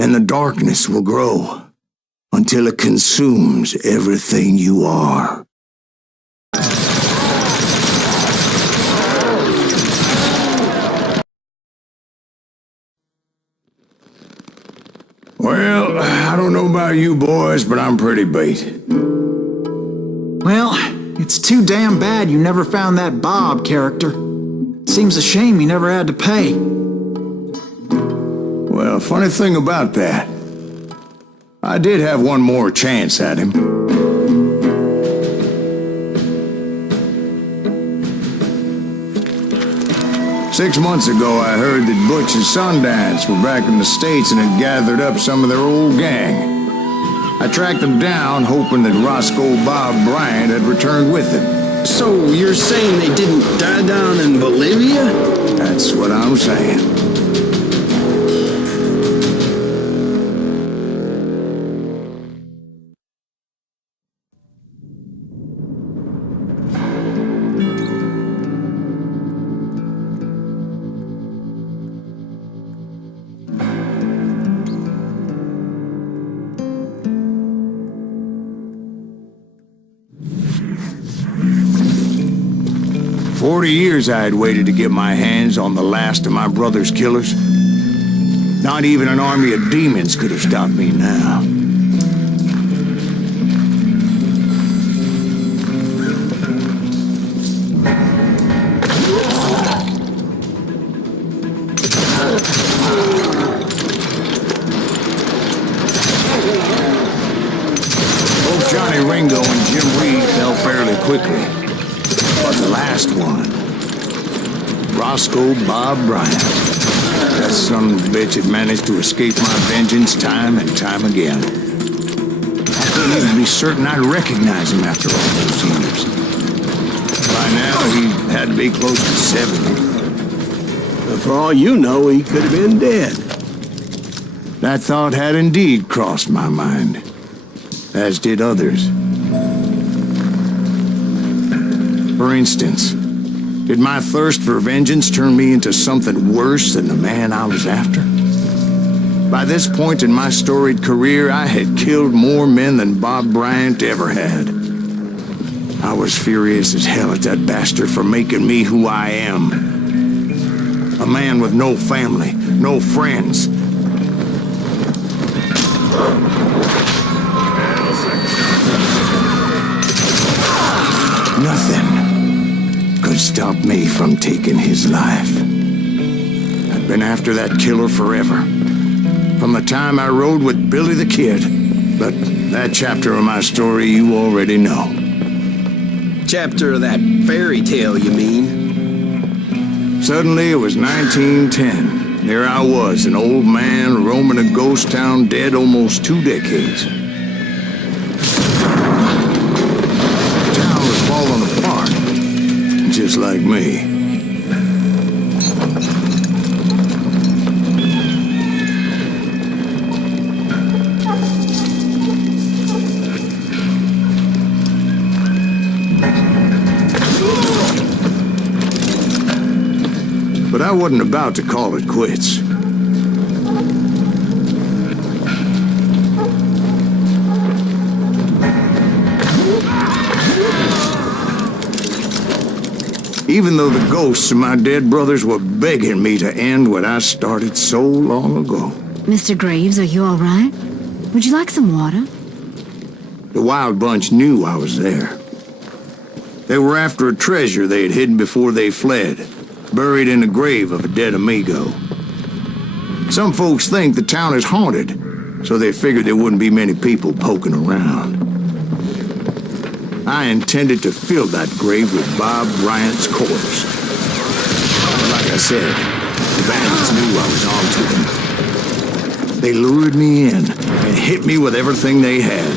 and the darkness will grow until it consumes everything you are. Well, I don't know about you boys, but I'm pretty beat. Well, it's too damn bad you never found that Bob character. Seems a shame you never had to pay. Well, funny thing about that, I did have one more chance at him. 6 months ago, I heard that Butch and Sundance were back in the States and had gathered up some of their old gang. I tracked them down, hoping that Roscoe Bob Bryant had returned with them. So you're saying they didn't die down in Bolivia? That's what I'm saying. "40 years I had waited to get my hands on the last of my brother's killers. Not even an army of demons could have stopped me now. Both Johnny Ringo and Jim Reed fell fairly quickly. But the last one, Roscoe Bob Bryant, that son of a bitch had managed to escape my vengeance time and time again. I couldn't even be certain I'd recognize him after all those years. By now, he had to be close to 70. But for all you know, he could have been dead. That thought had indeed crossed my mind, as did others. For instance, did my thirst for vengeance turn me into something worse than the man I was after? By this point in my storied career, I had killed more men than Bob Bryant ever had. I was furious as hell at that bastard for making me who I am. A man with no family, no friends. Nothing could stop me from taking his life. I'd been after that killer forever, from the time I rode with Billy the Kid. But that chapter of my story you already know. Chapter of that fairy tale, you mean? Suddenly it was 1910. There I was, an old man roaming a ghost town dead almost 2 decades. The town was falling apart, just like me. But I wasn't about to call it quits. Even though the ghosts of my dead brothers were begging me to end what I started so long ago. Mr. Graves, are you all right? Would you like some water? The Wild Bunch knew I was there. They were after a treasure they had hidden before they fled, buried in the grave of a dead amigo. Some folks think the town is haunted, so they figured there wouldn't be many people poking around. I intended to fill that grave with Bob Bryant's corpse. Like I said, the bandits knew I was on to them. They lured me in and hit me with everything they had.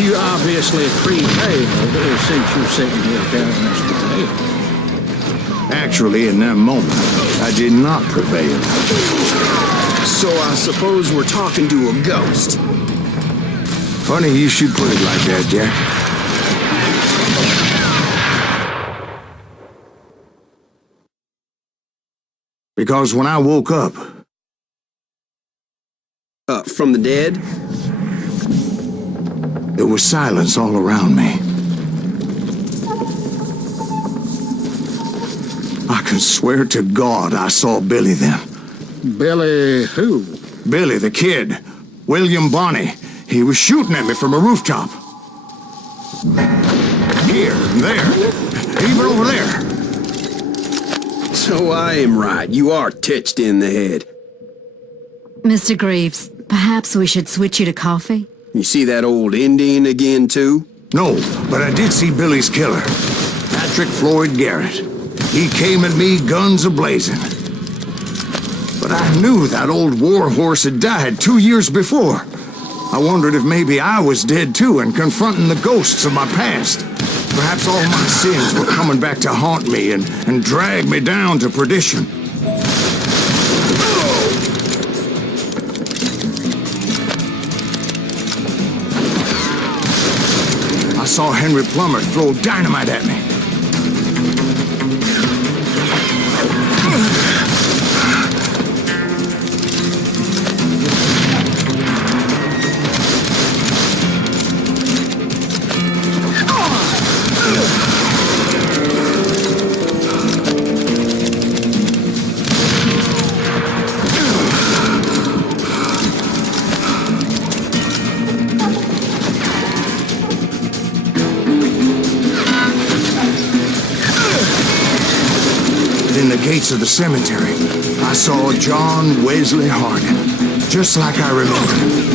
you obviously prevailed since you're sitting here telling us today. Actually, in that moment, I did not prevail. So I suppose we're talking to a ghost. Funny you should put it like that, Jack. Because when I woke up... From the dead? There was silence all around me. I could swear to God I saw Billy then. Billy who? Billy, the kid. William Bonney. He was shooting at me from a rooftop. Here, and there, even over there. So I am right. You are titched in the head. Mr. Greaves, perhaps we should switch you to coffee? You see that old Indian again, too? No, but I did see Billy's killer. Patrick Floyd Garrett. He came at me guns a-blazing. But I knew that old war horse had died 2 years before. I wondered if maybe I was dead too and confronting the ghosts of my past. Perhaps all my sins were coming back to haunt me and drag me down to perdition. I saw Henry Plummer throw dynamite at me. In the gates of the cemetery, I saw John Wesley Hardin, just like I remembered him.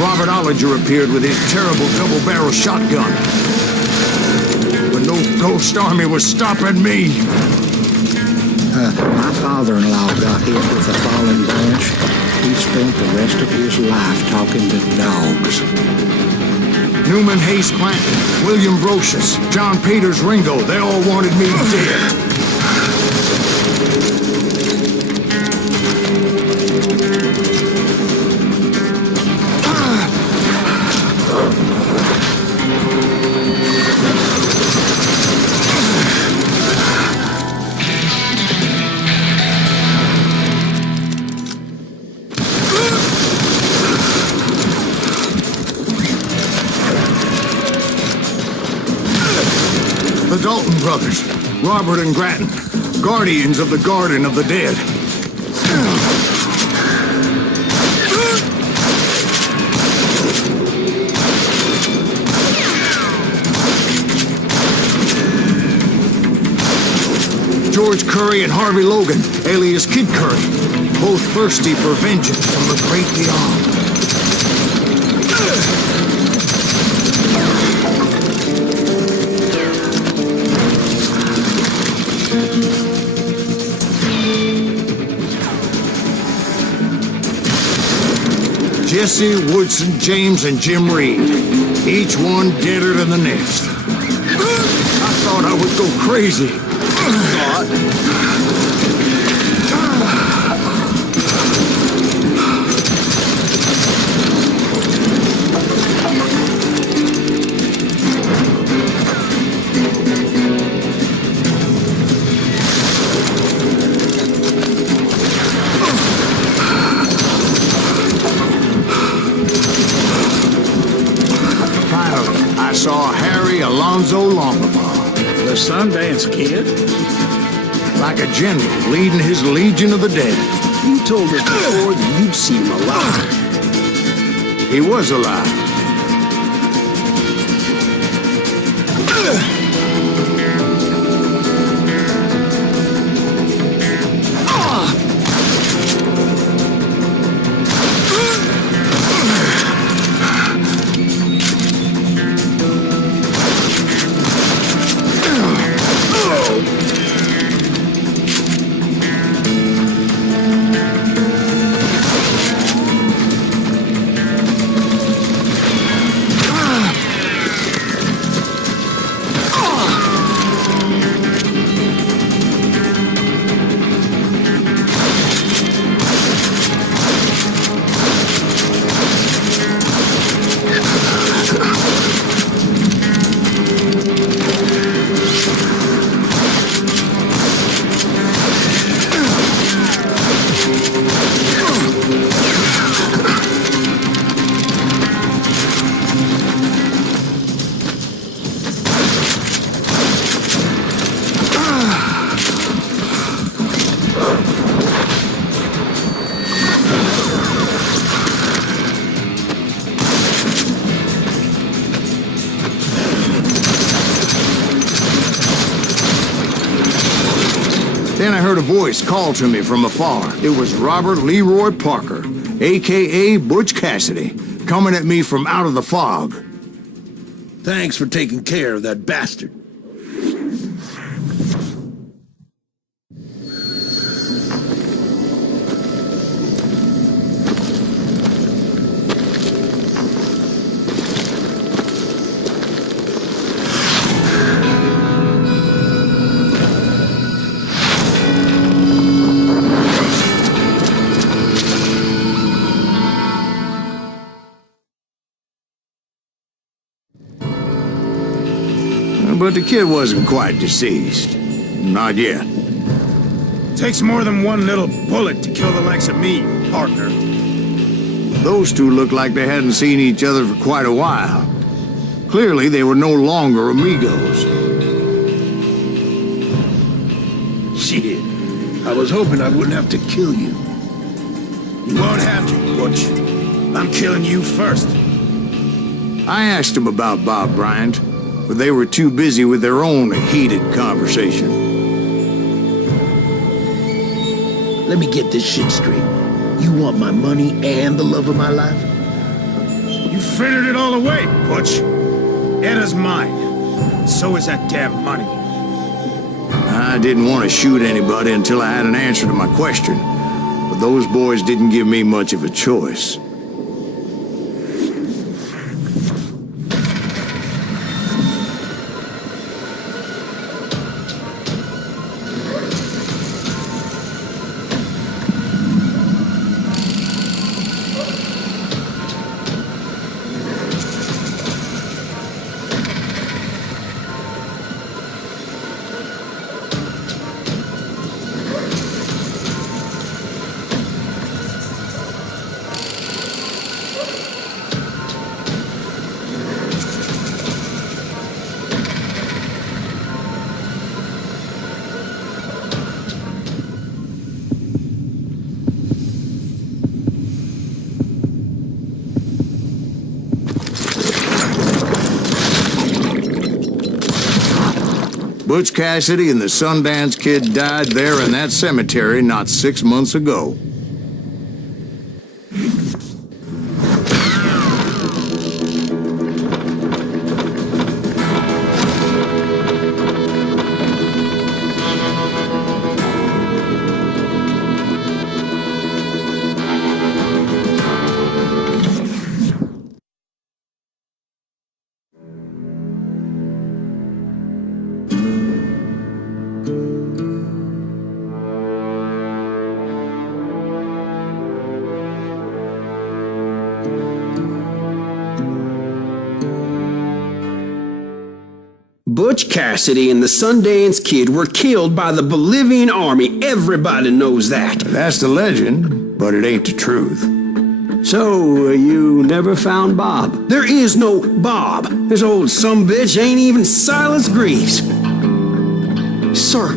Robert Ollinger appeared with his terrible double-barrel shotgun. But no ghost army was stopping me. My father-in-law got hit with a fallen branch. He spent the rest of his life talking to dogs. Newman Hayes Clanton, William Brocious, John Peters Ringo, they all wanted me dead. The Dalton brothers, Robert and Grattan, guardians of the Garden of the Dead. George Curry and Harvey Logan, alias Kid Curry, both thirsty for vengeance from the great beyond. Jesse, Woodson, James, and Jim Reed. Each one deader than the next. I thought I would go crazy. saw Harry Alonzo Longabaugh. The Sundance Kid? Like a general leading his legion of the dead. You told us before that you'd seen him alive. He was alive. Then I heard a voice call to me from afar. It was Robert Leroy Parker, a.k.a. Butch Cassidy, coming at me from out of the fog. Thanks for taking care of that bastard. But the kid wasn't quite deceased. Not yet. Takes more than one little bullet to kill the likes of me, partner. Those two looked like they hadn't seen each other for quite a while. Clearly, they were no longer amigos. Shit. I was hoping I wouldn't have to kill you. You won't have to, Butch. I'm killing you first. I asked them about Bob Bryant, but they were too busy with their own heated conversation. Let me get this shit straight. You want my money and the love of my life? You frittered it all away, Butch. Edda's mine. So is that damn money. I didn't want to shoot anybody until I had an answer to my question, but those boys didn't give me much of a choice. Butch Cassidy and the Sundance Kid died there in that cemetery not 6 months ago. Butch Cassidy and the Sundance Kid were killed by the Bolivian army. Everybody knows that. That's the legend, but it ain't the truth. So, you never found Bob? There is no Bob. This old sumbitch ain't even Silas Greaves. Sir,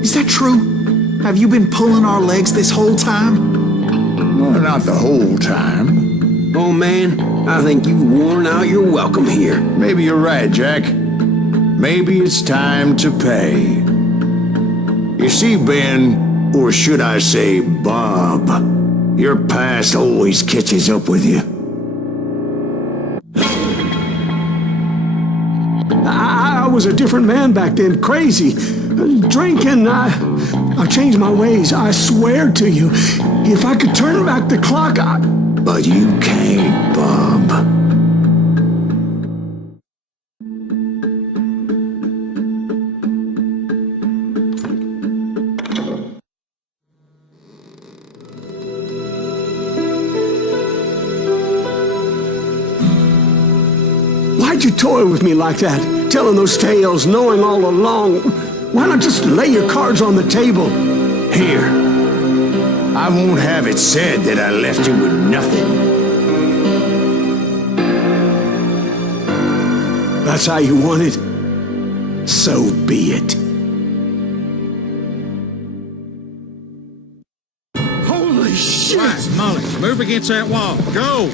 is that true? Have you been pulling our legs this whole time? Well, not the whole time. Oh man, I think you've worn out your welcome here. Maybe you're right, Jack. Maybe it's time to pay. You see, Ben, or should I say Bob, your past always catches up with you. I was a different man back then, crazy. Drinking, I've changed my ways, I swear to you. If I could turn back the clock, But you can't, Bob. Why'd you toy with me like that? Telling those tales, knowing all along. Why not just lay your cards on the table? Here. I won't have it said that I left you with nothing. That's how you want it? So be it. Holy shit! Right, Molly, move against that wall. Go!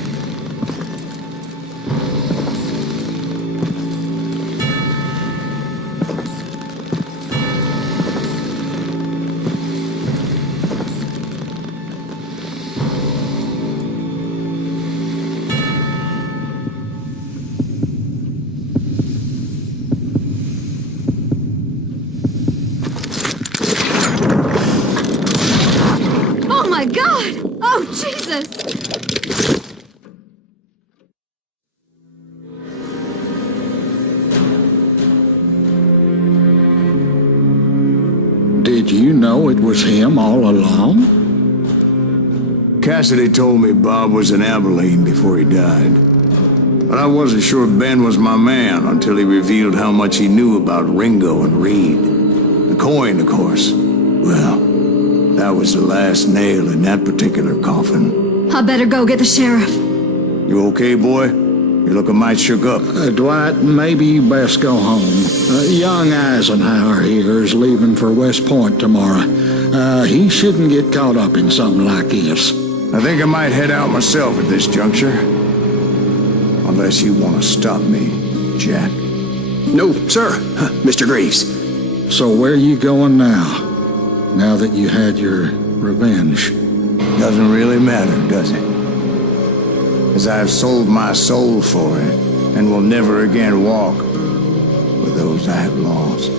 Oh my God! Oh, Jesus! Did you know it was him all along? Cassidy told me Bob was in Abilene before he died. But I wasn't sure Ben was my man until he revealed how much he knew about Ringo and Reed. The coin, of course. Well, that was the last nail in that particular coffin. I better go get the sheriff. You okay, boy? You're looking mighty shook up. Dwight, maybe you best go home. Young Eisenhower here is leaving for West Point tomorrow. He shouldn't get caught up in something like this. I think I might head out myself at this juncture. Unless you want to stop me, Jack. No, sir, Mr. Greaves. So where you going now? Now that you had your revenge? Doesn't really matter, does it? As I've sold my soul for it, and will never again walk with those I have lost.